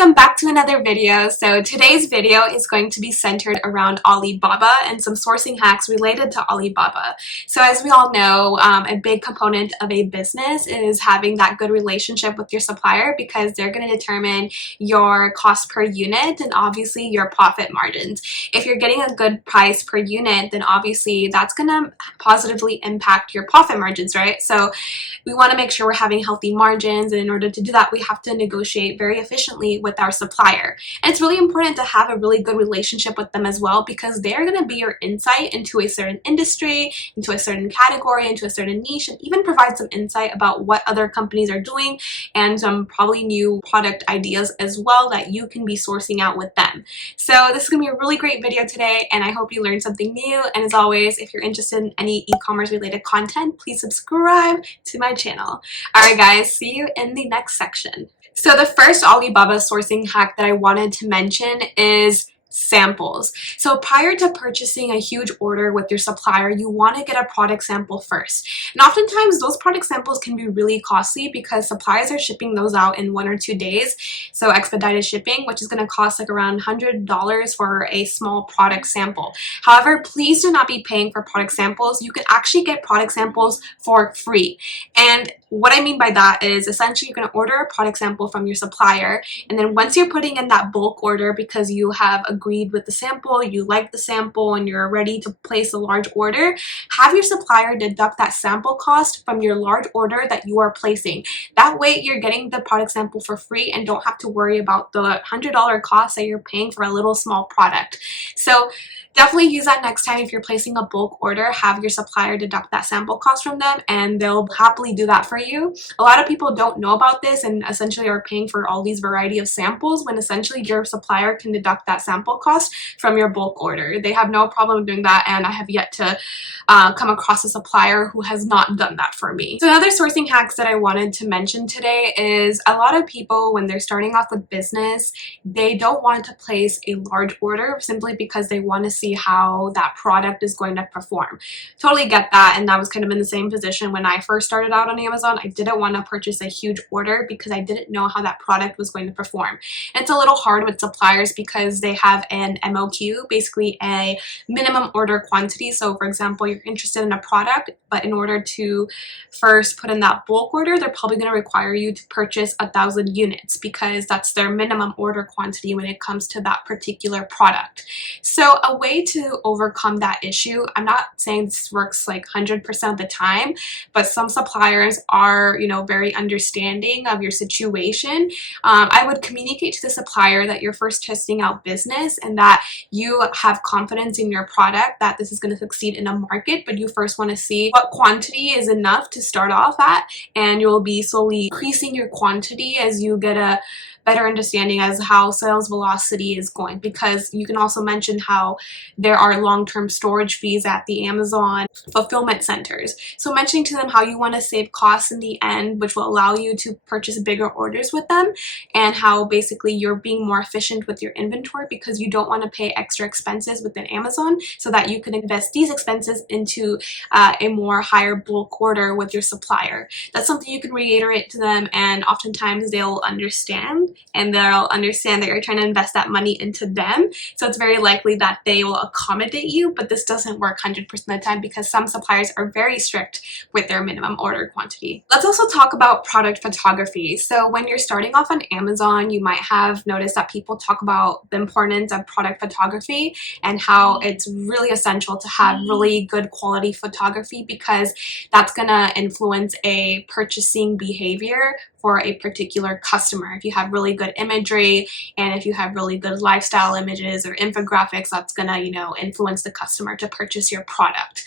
welcome back to another video. So today's video is going to be centered around Alibaba and some sourcing hacks related to Alibaba. So as we all know, a big component of a business is having that good relationship with your supplier because they're going to determine your cost per unit and obviously your profit margins. If you're getting a good price per unit, then obviously that's going to positively impact your profit margins, right? So we want to make sure we're having healthy margins, and in order to do that, we have to negotiate very efficiently with our supplier. And it's really important to have a really good relationship with them as well, because they're going to be your insight into a certain industry, into a certain category, into a certain niche, and even provide some insight about what other companies are doing and some probably new product ideas as well that you can be sourcing out with them. So this is going to be a really great video today, and I hope you learned something new. And as always, if you're interested in any e-commerce related content, please subscribe to my channel. Alright guys, see you in the next section. So the first Alibaba sourcing hack that I wanted to mention is samples. So prior to purchasing a huge order with your supplier, you want to get a product sample first. And oftentimes those product samples can be really costly because suppliers are shipping those out in 1 or 2 days. So expedited shipping, which is going to cost like around $100 for a small product sample. However, please do not be paying for product samples. You can actually get product samples for free. And what I mean by that is essentially you're going to order a product sample from your supplier, and then once you're putting in that bulk order because you have agreed with the sample, you like the sample, and you're ready to place a large order, have your supplier deduct that sample cost from your large order that you are placing. That way you're getting the product sample for free and don't have to worry about the $100 cost that you're paying for a little small product. So definitely use that next time. If you're placing a bulk order, have your supplier deduct that sample cost from them, and they'll happily do that for you. A lot of people don't know about this and essentially are paying for all these variety of samples when essentially your supplier can deduct that sample cost from your bulk order. They have no problem doing that, and I have yet to come across a supplier who has not done that for me. So another sourcing hacks that I wanted to mention today is a lot of people, when they're starting off with business, they don't want to place a large order simply because they want to see how that product is going to perform. Totally get that, and I was kind of in the same position when I first started out on Amazon. I didn't want to purchase a huge order because I didn't know how that product was going to perform. And it's a little hard with suppliers because they have an MOQ, basically a minimum order quantity. So for example, you're interested in a product, but in order to first put in that bulk order, they're probably going to require you to purchase 1,000 units because that's their minimum order quantity when it comes to that particular product. So a way to overcome that issue, I'm not saying this works like 100% of the time, but some suppliers are, very understanding of your situation. I would communicate to the supplier that you're first testing out business and that you have confidence in your product, that this is going to succeed in a market, but you first want to see what quantity is enough to start off at, and you'll be slowly increasing your quantity as you get a better understanding as how sales velocity is going, because you can also mention how there are long-term storage fees at the Amazon fulfillment centers. So mentioning to them how you want to save costs in the end, which will allow you to purchase bigger orders with them, and how basically you're being more efficient with your inventory because you don't want to pay extra expenses within Amazon, so that you can invest these expenses into a more higher bulk order with your supplier. That's something you can reiterate to them, and oftentimes they'll understand, and they'll understand that you're trying to invest that money into them. So it's very likely that they will accommodate you, but this doesn't work 100% of the time because some suppliers are very strict with their minimum order quantity. Let's also talk about product photography. So when you're starting off on Amazon, you might have noticed that people talk about the importance of product photography and how it's really essential to have really good quality photography because that's gonna influence a purchasing behavior for a particular customer. If you have really good imagery and if you have really good lifestyle images or infographics, that's gonna, influence the customer to purchase your product.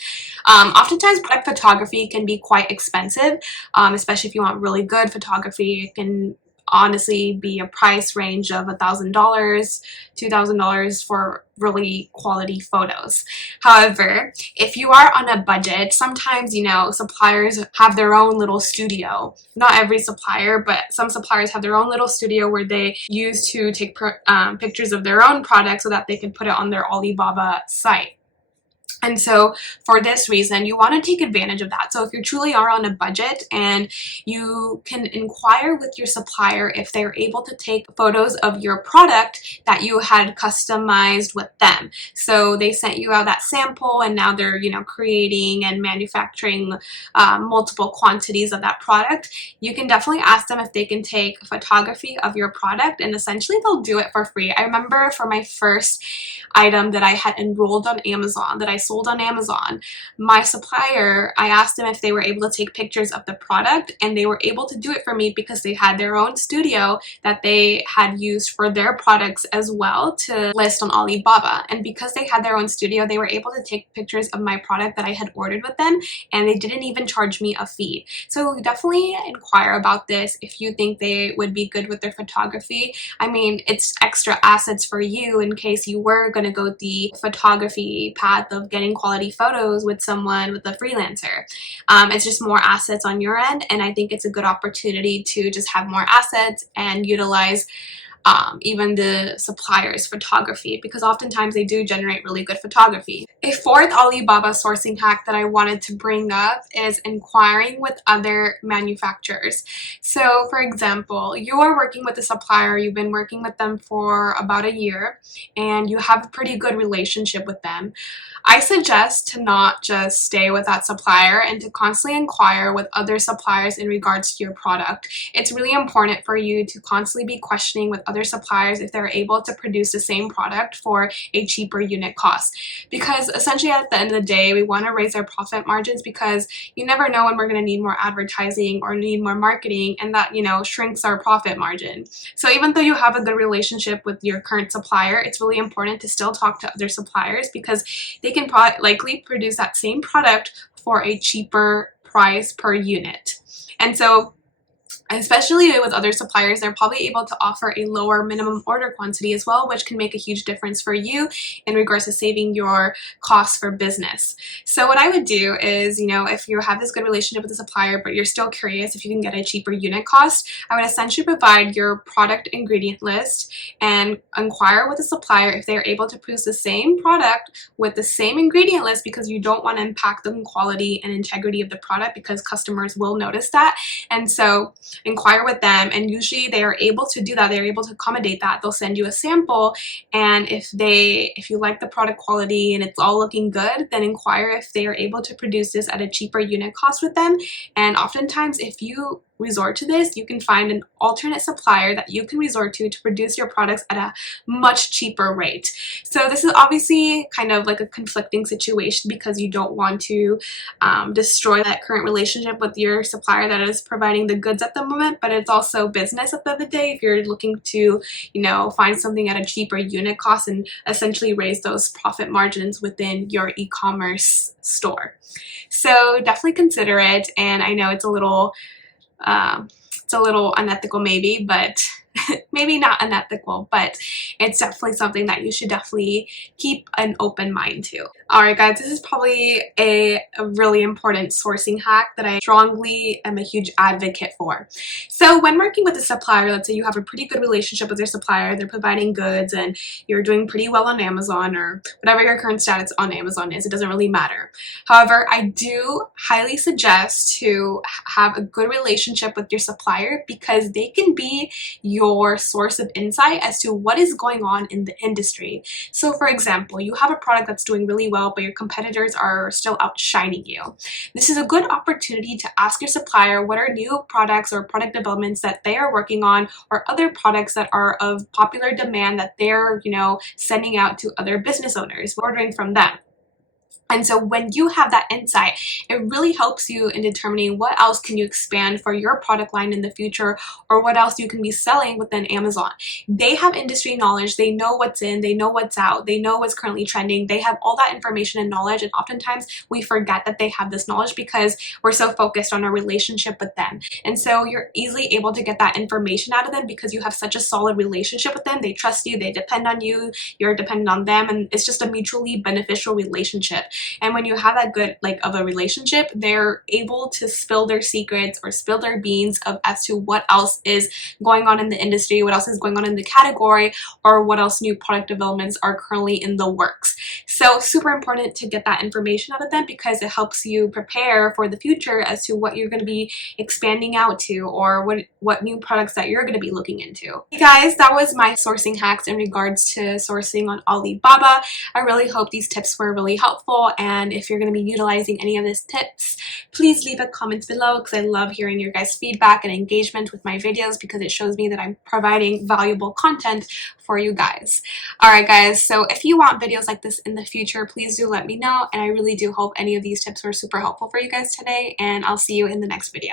Oftentimes product photography can be quite expensive, especially if you want really good photography. It can honestly be a price range of $1,000, $2,000 for really quality photos. However, if you are on a budget, sometimes, suppliers have their own little studio. Not every supplier, but some suppliers have their own little studio where they use to take pictures of their own products so that they can put it on their Alibaba site. And so for this reason, you want to take advantage of that. So if you truly are on a budget, and you can inquire with your supplier if they're able to take photos of your product that you had customized with them. So they sent you out that sample, and now they're, creating and manufacturing multiple quantities of that product. You can definitely ask them if they can take photography of your product, and essentially they'll do it for free. I remember for my first item that I had enrolled on Amazon, that I sold on Amazon, my supplier, I asked them if they were able to take pictures of the product, and they were able to do it for me because they had their own studio that they had used for their products as well to list on Alibaba. And because they had their own studio, they were able to take pictures of my product that I had ordered with them, and they didn't even charge me a fee. So definitely inquire about this if you think they would be good with their photography. I mean, it's extra assets for you in case you were going to go the photography path of getting quality photos with someone, with a freelancer. It's just more assets on your end, and I think it's a good opportunity to just have more assets and utilize even the supplier's photography, because oftentimes they do generate really good photography. A fourth Alibaba sourcing hack that I wanted to bring up is inquiring with other manufacturers. So for example, you are working with a supplier, you've been working with them for about a year, and you have a pretty good relationship with them. I suggest to not just stay with that supplier and to constantly inquire with other suppliers in regards to your product. It's really important for you to constantly be questioning with other suppliers if they're able to produce the same product for a cheaper unit cost. Because essentially at the end of the day, we want to raise our profit margins, because you never know when we're going to need more advertising or need more marketing, and that, shrinks our profit margin. So even though you have a good relationship with your current supplier, it's really important to still talk to other suppliers, because they can likely produce that same product for a cheaper price per unit. And so especially with other suppliers, they're probably able to offer a lower minimum order quantity as well, which can make a huge difference for you in regards to saving your costs for business. So what I would do is, if you have this good relationship with the supplier, but you're still curious if you can get a cheaper unit cost, I would essentially provide your product ingredient list and inquire with the supplier if they're able to produce the same product with the same ingredient list, because you don't want to impact the quality and integrity of the product, because customers will notice that. And so inquire with them, and usually they are able to do that. They're able to accommodate that. They'll send you a sample, and if you like the product quality and it's all looking good, then inquire if they are able to produce this at a cheaper unit cost with them. And oftentimes, if you resort to this, you can find an alternate supplier that you can resort to produce your products at a much cheaper rate. So this is obviously kind of like a conflicting situation, because you don't want to destroy that current relationship with your supplier that is providing the goods at the moment, but it's also business at the end of the day if you're looking to, find something at a cheaper unit cost and essentially raise those profit margins within your e-commerce store. So definitely consider it, and I know it's a little unethical maybe, but maybe not unethical, but it's definitely something that you should definitely keep an open mind to. Alright guys, this is probably a really important sourcing hack that I strongly am a huge advocate for. So when working with a supplier, let's say you have a pretty good relationship with your supplier, they're providing goods and you're doing pretty well on Amazon, or whatever your current status on Amazon is, it doesn't really matter. However, I do highly suggest to have a good relationship with your supplier, because they can be your source of insight as to what is going on in the industry. So for example, you have a product that's doing really well, but your competitors are still outshining you. This is a good opportunity to ask your supplier what are new products or product developments that they are working on, or other products that are of popular demand that they're, sending out to other business owners, ordering from them. And so when you have that insight, it really helps you in determining what else can you expand for your product line in the future, or what else you can be selling within Amazon. They have industry knowledge, they know what's in, they know what's out, they know what's currently trending, they have all that information and knowledge, and oftentimes we forget that they have this knowledge because we're so focused on our relationship with them. And so you're easily able to get that information out of them because you have such a solid relationship with them. They trust you, they depend on you, you're dependent on them, and it's just a mutually beneficial relationship. And when you have that good of a relationship, they're able to spill their secrets or spill their beans as to what else is going on in the industry, what else is going on in the category, or what else new product developments are currently in the works. So super important to get that information out of them because it helps you prepare for the future as to what you're going to be expanding out to or what new products that you're going to be looking into. Hey guys, that was my sourcing hacks in regards to sourcing on Alibaba. I really hope these tips were really helpful, and if you're going to be utilizing any of these tips, please leave a comment below because I love hearing your guys' feedback and engagement with my videos because it shows me that I'm providing valuable content for you guys. Alright guys, so if you want videos like this in the future, please do let me know, and I really do hope any of these tips were super helpful for you guys today, and I'll see you in the next video.